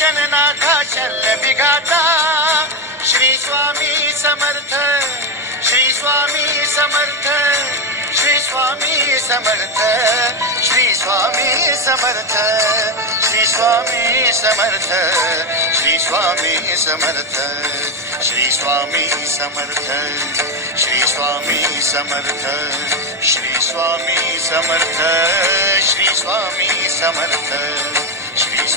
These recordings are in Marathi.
जननाथा शल्य विघाता श्री स्वामी समर्थ श्री स्वामी समर्थ श्री स्वामी समर्थ श्री स्वामी समर्थ श्री स्वामी समर्थ श्री स्वामी समर्थ श्री स्वामी समर्थ श्री स्वामी समर्थ श्री स्वामी समर्थ श्री स्वामी समर्थ श्री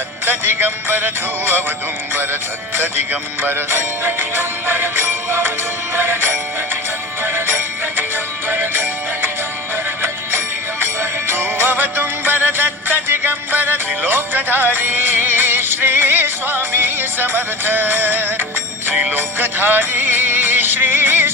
தத்த திகம்பர தூவதும்பர தத்த திகம்பர தூவதும்பர தத்த திகம்பர திலோகதாரி ஸ்ரீ சுவாமி சமர்த்த திலோகதாரி